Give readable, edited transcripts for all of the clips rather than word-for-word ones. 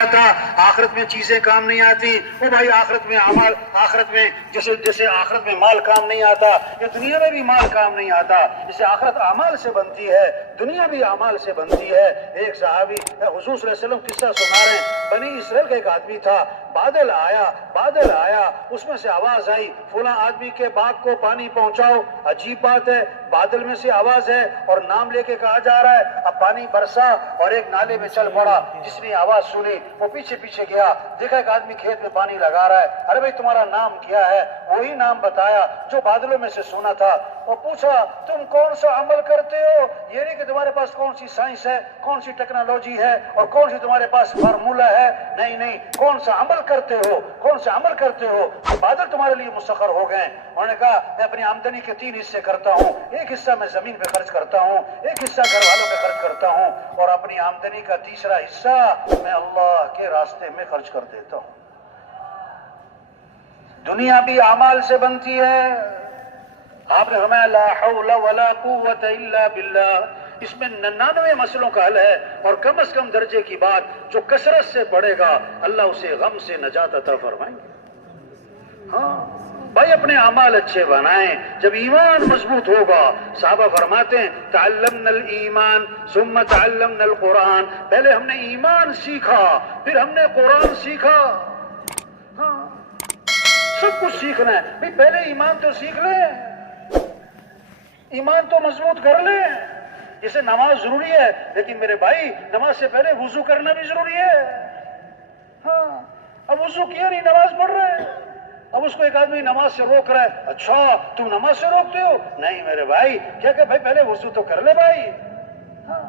تھا آخرت میں چیزیں کام نہیں آتی. وہ بھائی آخرت میں عمل، آخرت میں جیسے آخرت میں مال کام نہیں آتا، یہ دنیا میں بھی مال کام نہیں آتا. جسے آخرت اعمال سے بنتی ہے، دنیا بھی اعمال سے بنتی ہے. ایک صحابی حضور صلی اللہ علیہ وسلم قصہ سنا رہے ہیں. بنی اسرائیل کا ایک آدمی تھا، بادل آیا، اس میں سے آواز آئی فلاں آدمی کے باغ کو پانی پہنچاؤ. عجیب بات ہے، بادل میں سے آواز ہے اور نام لے کے کہا جا رہا ہے. اب پانی برسا اور ایک نالے میں چل پڑا. جس نے آواز سنی وہ پیچھے گیا، دیکھا ایک آدمی کھیت میں پانی لگا رہا ہے. ارے بھائی تمہارا نام کیا ہے؟ وہی نام بتایا جو بادلوں میں سے سنا تھا. اور پوچھا تم کون سا عمل کرتے ہو؟ یہ نہیں کہ تمہارے پاس کون سی سائنس ہے، کون سی ٹیکنالوجی ہے اور کون سی تمہارے پاس فارمولا ہے. نہیں، کون سا عمل کرتے ہو، کون سا عمل کرتے ہو. بادل تمہارے لیے مسخر ہو گئے. انہوں نے کہا میں اپنی آمدنی کے 3 حصے کرتا ہوں. ایک حصہ میں زمین پہ خرچ کرتا ہوں، ایک حصہ گھر والوں پہ خرچ کرتا ہوں، اور اپنی آمدنی کا تیسرا حصہ میں اللہ کے راستے میں خرچ کر دیتا ہوں. دنیا بھی اعمال سے بنتی ہے. آپ نے فرمایا لا حول ولا قوت الا باللہ. اس میں 99 مسئلوں کا حل ہے، اور کم از کم درجے کی بات جو کثرت سے پڑھے گا اللہ اسے غم سے نجات عطا فرمائیں گے. ہاں بھائی اپنے اعمال اچھے بنائیں. جب ایمان مضبوط ہوگا، صحابہ فرماتے ہیں تعلمنا الایمان ثم تعلمنا القرآن. پہلے ہم نے ایمان سیکھا، پھر ہم نے قرآن سیکھا. ہاں سب کچھ سیکھنا ہے بھائی. پہلے ایمان تو سیکھ لیں، ایمان تو مضبوط کر لیں. جیسے نماز ضروری ہے، لیکن میرے بھائی نماز سے پہلے وضو کرنا بھی ضروری ہے. ہاں اب وضو کیا نہیں، نماز پڑھ رہے ہیں. اب اس کو ایک آدمی نماز سے روک رہا ہے. اچھا تم نماز سے روکتے ہو؟ نہیں میرے بھائی، کیا کہ بھائی پہلے وضو تو کر لے بھائی. ہاں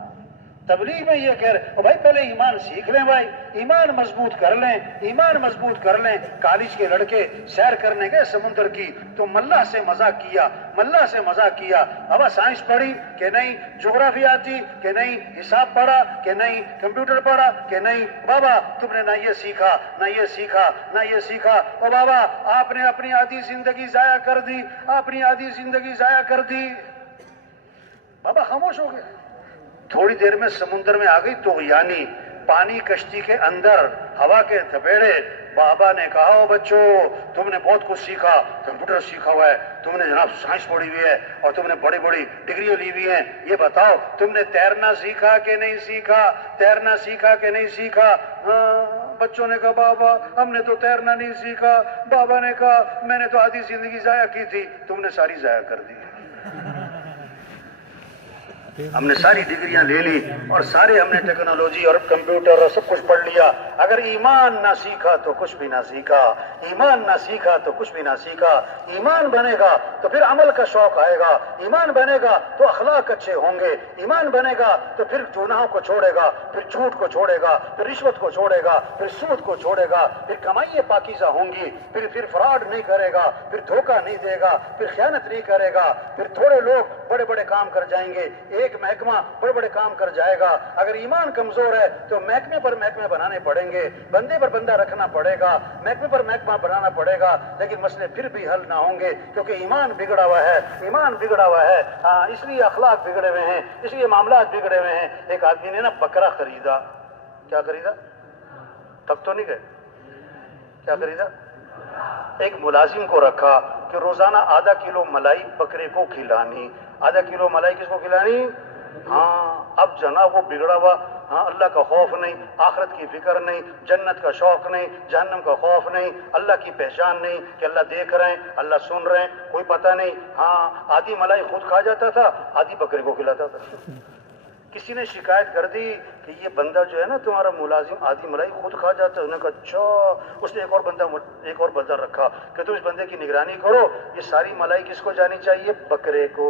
تبلیغ میں یہ کہہ رہے بھائی پہلے ایمان سیکھ لیں بھائی، ایمان مضبوط کر لیں، ایمان مضبوط کر لیں. کالج کے لڑکے سیر کرنے گئے سمندر کی، تو ملا سے مزاق کیا. اب سائنس پڑھی کہ نہیں، جغرافی آتی کہ نہیں، حساب پڑھا کہ نہیں، کمپیوٹر پڑھا کہ نہیں. بابا تم نے نہ یہ سیکھا. او بابا آپ نے اپنی آدھی زندگی ضائع کر دی. بابا خاموش ہو گئے. تھوڑی دیر میں سمندر میں آ گئی طغیانی، پانی کشتی کے اندر، ہوا کے تھپیڑے. بابا نے کہا او بچوں تم نے بہت کچھ سیکھا، کمپیوٹر سیکھا ہوا ہے، تم نے جناب سائنس پڑھی ہوئی ہے اور تم نے بڑی بڑی ڈگریاں لی ہوئی ہیں. یہ بتاؤ تم نے تیرنا سیکھا کہ نہیں سیکھا؟ بچوں نے کہا بابا ہم نے تو تیرنا نہیں سیکھا. بابا نے کہا میں نے تو آدھی زندگی ضائع کی تھی، تم نے ساری ضائع کر دی. ہم نے ساری ڈگریاں لے لی اور سارے ہم نے ٹیکنالوجی اور کمپیوٹر اور سب کچھ پڑھ لیا. اگر ایمان نہ سیکھا تو کچھ بھی نہ سیکھا. ایمان بنے گا تو پھر عمل کا شوق آئے گا. ایمان بنے گا تو اخلاق اچھے ہوں گے. ایمان بنے گا تو پھر گناہوں کو چھوڑے گا، پھر جھوٹ کو چھوڑے گا، پھر رشوت کو چھوڑے گا، پھر سود کو چھوڑے گا، پھر کمائیاں پاکیزہ ہوں گی، پھر فراڈ نہیں کرے گا، پھر دھوکہ نہیں دے گا، پھر خیانت نہیں کرے گا. پھر تھوڑے لوگ بڑے بڑے کام کر جائیں گے، ایک محکمہ بڑے بڑے کام کر جائے گا. اگر ایمان کمزور ہے تو محکمے پر محکمے بنانے پڑیں گے، بندے پر بندہ رکھنا پڑے گا، محکمے پر محکمہ بنانا پڑے گا، لیکن مسئلے پھر بھی حل نہ ہوں گے کیونکہ ایمان بگڑا ہوا ہے. اس لیے اخلاق بگڑے ہوئے ہیں، اس لیے معاملات بگڑے ہوئے ہیں. ایک آدمی نے نا بکرا خریدا. کیا خریدا؟ تب تو نہیں گئے. کیا خریدا؟ ایک ملازم کو رکھا کہ روزانہ آدھا کلو ملائی بکرے کو کھلانی. آدھا کلو ملائی کس کو کھلانی؟ ہاں اب جناب وہ بگڑا ہوا. ہاں اللہ کا خوف نہیں، آخرت کی فکر نہیں، جنت کا شوق نہیں، جہنم کا خوف نہیں، اللہ کی پہچان نہیں کہ اللہ دیکھ رہے ہیں، اللہ سن رہے ہیں، کوئی پتہ نہیں. ہاں آدھی ملائی خود کھا جاتا تھا، آدھی بکرے کو کھلاتا تھا. کسی نے شکایت کر دی کہ یہ بندہ جو ہے نا تمہارا ملازم آدھی ملائی خود کھا جاتا ہے. انہوں نے کہا اچھا. اس نے ایک اور بندہ رکھا کہ تم اس بندے کی نگرانی کرو، یہ ساری ملائی کس کو جانی چاہیے؟ بکرے کو.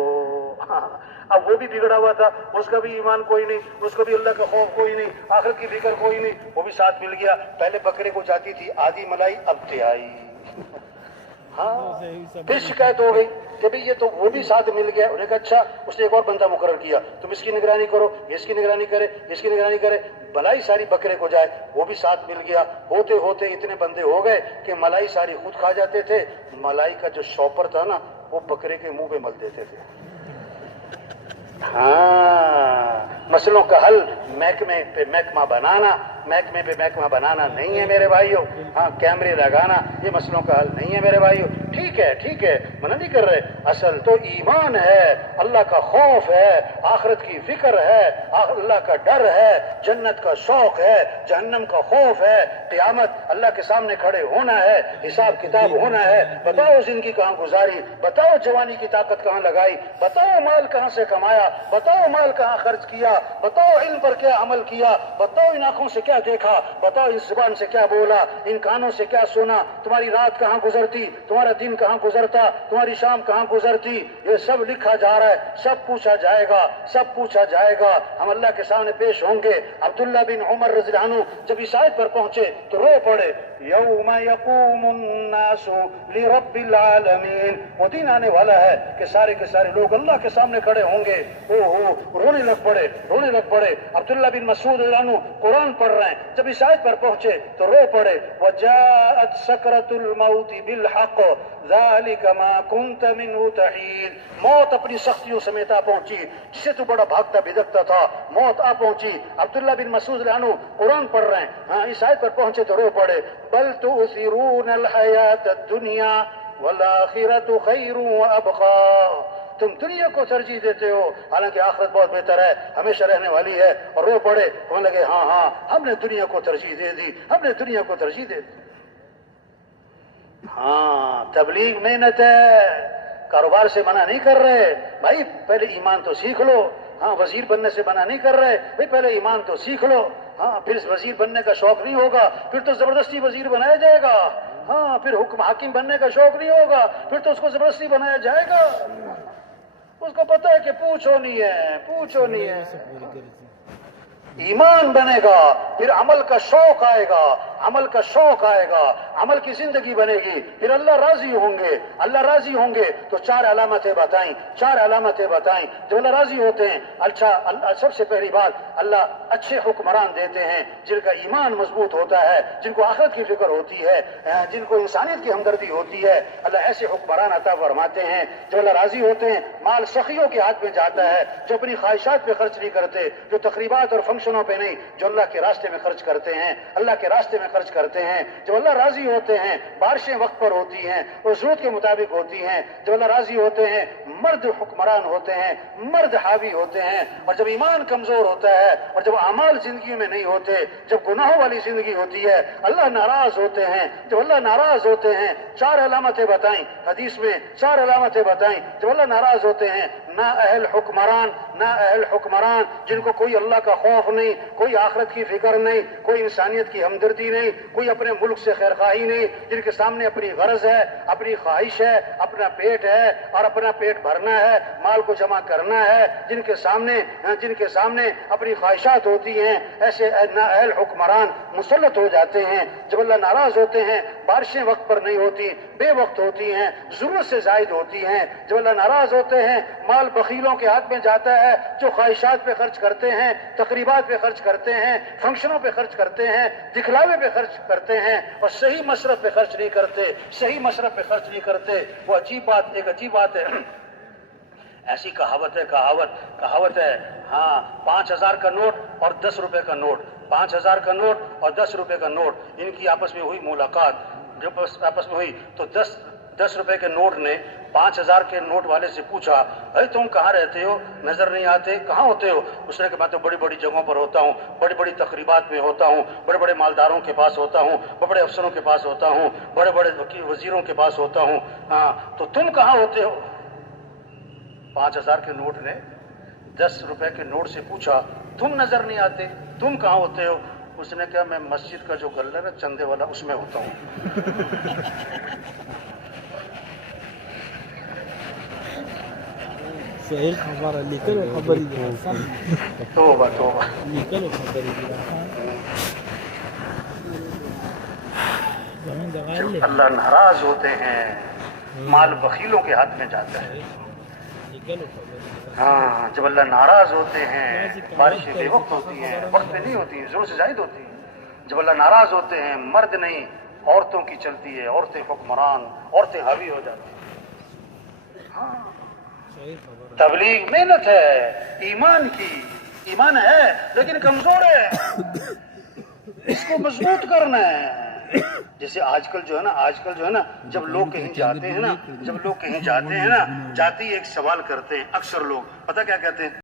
اب وہ بھی بگڑا ہوا تھا، اس کا بھی ایمان کوئی نہیں، اس کو بھی اللہ کا خوف کوئی نہیں، آخرت کی فکر کوئی نہیں. وہ بھی ساتھ مل گیا. پہلے بکرے کو جاتی تھی آدھی ملائی، اب تہائی. ہاں پھر شکایت ہو گئی کہ بھئی یہ تو وہ بھی ساتھ مل گیا. انہوں نے کہا اچھا. اس نے ایک اور بندہ مقرر کیا، تم اس کی نگرانی کرو، اس کی نگرانی کرے، ملائی ساری بکرے کو جائے. وہ بھی ساتھ مل گیا. ہوتے ہوتے اتنے بندے ہو گئے کہ ملائی ساری خود کھا جاتے تھے، ملائی کا جو شوپر تھا نا وہ بکرے کے منہ پہ مل دیتے تھے. ہاں مسئلوں کا حل محکمے پہ محکمہ بنانا، محکمے پہ محکمہ بنانا نہیں ہے میرے بھائیوں، ہاں کیمرے لگانا یہ مسئلوں کا حل نہیں ہے میرے بھائیوں. ٹھیک ہے منع نہیں کر رہے، اصل تو ایمان ہے، اللہ کا خوف ہے، آخرت کی فکر ہے، اللہ کا ڈر ہے، جنت کا شوق ہے، جہنم کا خوف ہے، قیامت اللہ کے سامنے کھڑے ہونا ہے، حساب کتاب ہونا ہے. بتاؤ زندگی کہاں گزاری، بتاؤ جوانی کی طاقت کہاں لگائی، بتاؤ مال کہاں سے کمایا، بتاؤ مال کہاں خرچ کیا، بتاؤ علم پر کیا عمل کیا، بتاؤ ان آنکھوں سے کیا دیکھا، بتاؤ اس زبان سے کیا بولا، ان کانوں سے کیا سنا، تمہاری رات کہاں گزرتی، تمہارا دن کہاں گزرتا، تمہاری شام کہاں گزرتی. یہ سب لکھا جا رہا ہے، سب پوچھا جائے گا، سب پوچھا جائے گا. ہم اللہ کے سامنے پیش ہوں گے. عبداللہ بن عمر رضی اللہ عنہ جب اس آیت پر پہنچے تو رو پڑے. یوم یقوم الناس لرب العالمین. وہ دن آنے والا ہے کہ سارے کے سارے لوگ اللہ کے سامنے کھڑے ہوں گے. رونے لگ پڑے. عبداللہ بن مسعود رضی اللہ عنہ قرآن پڑھ رہے ہیں، جب اس آیت پر پہنچے تو رو پڑے. وجاءت سکرۃ الموت بالحق ذلك ما كنت منه تحید. موت اپنی سختیوں سمیت آ پہنچی، جس سے تو بڑا بھاگتا بھدکتا تھا، موت آ پہنچی. عبداللہ بن مسعود رضی اللہ عنہ قرآن پڑھ رہے ہیں، ہاں اس آیت پر پہنچے تو رو پڑے. بل تؤثرون الحیات الدنیا والآخرۃ خیر وابقى. تم دنیا کو ترجیح دیتے ہو حالانکہ آخرت بہت بہتر ہے، ہمیشہ رہنے والی ہے. اور رو پڑے، کہنے لگے ہاں ہم نے دنیا کو ترجیح دے دی، ہم نے دنیا کو ترجیح دے دی. ہاں تبلیغ محنت ہے، کاروبار سے منع نہیں کر رہے بھائی، پہلے ایمان تو سیکھ لو. ہاں وزیر بننے سے منع نہیں کر رہے بھائی، پہلے ایمان تو سیکھ لو. ہاں پھر وزیر بننے کا شوق نہیں ہوگا، پھر تو زبردستی وزیر بنایا جائے گا. ہاں پھر حاکم بننے کا شوق نہیں ہوگا، پھر تو اس کو زبردستی بنایا جائے گا. اس کو پتا ہے کہ پوچھو نہیں ہے. ایمان بنے گا، پھر عمل کا شوق آئے گا، عمل کی زندگی بنے گی، پھر اللہ راضی ہوں گے. تو چار علامتیں بتائیں جو اللہ راضی ہوتے ہیں. اچھا، سب سے پہلی بات، اللہ اچھے حکمران دیتے ہیں جن کا ایمان مضبوط ہوتا ہے، جن کو آخرت کی فکر ہوتی ہے، جن کو انسانیت کی ہمدردی ہوتی ہے. اللہ ایسے حکمران عطا فرماتے ہیں جو اللہ راضی ہوتے ہیں. مال سخیوں کے ہاتھ میں جاتا ہے جو اپنی خواہشات پہ خرچ نہیں کرتے، جو تقریبات اور فنکشنوں پہ نہیں، جو اللہ کے راستے میں خرچ کرتے ہیں. جب اللہ راضی ہوتے ہیں بارشیں وقت پر ہوتی ہیں اور ضرورت کے مطابق ہوتی ہیں. جب اللہ راضی ہوتے ہیں مرد حکمران ہوتے ہیں، مرد حاوی ہوتے ہیں. اور جب ایمان کمزور ہوتا ہے اور جب اعمال زندگی میں نہیں ہوتے، جب گناہوں والی زندگی ہوتی ہے، اللہ ناراض ہوتے ہیں. جب اللہ ناراض ہوتے ہیں چار علامتیں بتائیں حدیث میں، چار علامتیں بتائیں جب اللہ ناراض ہوتے ہیں. نا اہل حکمران جن کو کوئی اللہ کا خوف نہیں، کوئی آخرت کی فکر نہیں، کوئی انسانیت کی ہمدردی نہیں، کوئی اپنے ملک سے خیرخواہی نہیں، جن کے سامنے اپنی غرض ہے، اپنی خواہش ہے، اپنا پیٹ ہے اور اپنا پیٹ بھرنا ہے، مال کو جمع کرنا ہے، جن کے سامنے اپنی خواہشات ہوتی ہیں. ایسے نااہل حکمران مسلط ہو جاتے ہیں. جب اللہ ناراض ہوتے ہیں بارشیں وقت پر نہیں ہوتی، بے وقت ہوتی ہیں، ضرورت سے زائد ہوتی ہیں. جب اللہ ناراض ہوتے ہیں مال بخیلوں کے ہاتھ میں جاتا ہے جو خواہشات پہ خرچ کرتے ہیں، تقریبات پہ خرچ کرتے ہیں، فنکشنوں پہ خرچ کرتے ہیں، دکھلاوے پہ خرچ کرتے ہیں اور صحیح مصرف پہ خرچ نہیں کرتے. وہ عجیب بات ہے. ایسی کہاوت ہے ہاں 5000 کا نوٹ اور 10 روپے کا نوٹ، 5000 کا نوٹ اور 10 روپے کا نوٹ، ان کی آپس میں ہوئی ملاقات. جب آپس میں ہوئی تو 10 روپے کے نوٹ نے 5000 کے نوٹ والے سے پوچھا، تم کہاں رہتے ہو، نظر نہیں آتے، کہاں ہوتے ہو؟ اس نے کہا میں تو بڑی بڑی جگہوں پر ہوتا ہوں، بڑی بڑی تقریبات میں ہوتا ہوں، بڑے بڑے مالداروں کے پاس ہوتا ہوں، بڑے بڑے افسروں کے پاس ہوتا ہوں، بڑے بڑے وزیروں کے پاس ہوتا ہوں. ہاں تو تم کہاں ہوتے ہو؟ 5000 کے نوٹ نے 10 روپے کے نوٹ سے پوچھا تم نظر نہیں آتے، تم کہاں ہوتے ہو؟ اس نے کہا میں مسجد کا جو گلر ہے چندے والا اس میں ہوتا ہوں. توبہ جب اللہ ناراض ہوتے ہیں مال بخیلوں کے ہاتھ میں جاتا ہے. ہاں جب اللہ ناراض ہوتے ہیں بارشیں بے وقت ہوتی ہیں، وقت پہ نہیں ہوتی ہیں، ضرورت سے زائد ہوتی ہیں. جب اللہ ناراض ہوتے ہیں مرد نہیں عورتوں کی چلتی ہے، عورتیں حکمران، عورتیں حاوی ہو جاتی ہیں. ہاں تبلیغ محنت ہے، ایمان ہے لیکن کمزور ہے. اس کو مضبوط کرنا ہے. جیسے آج کل جو ہے نا جب لوگ کہیں جاتے ہیں نا جاتی ایک سوال کرتے ہیں اکثر لوگ, پتہ کیا کہتے ہیں؟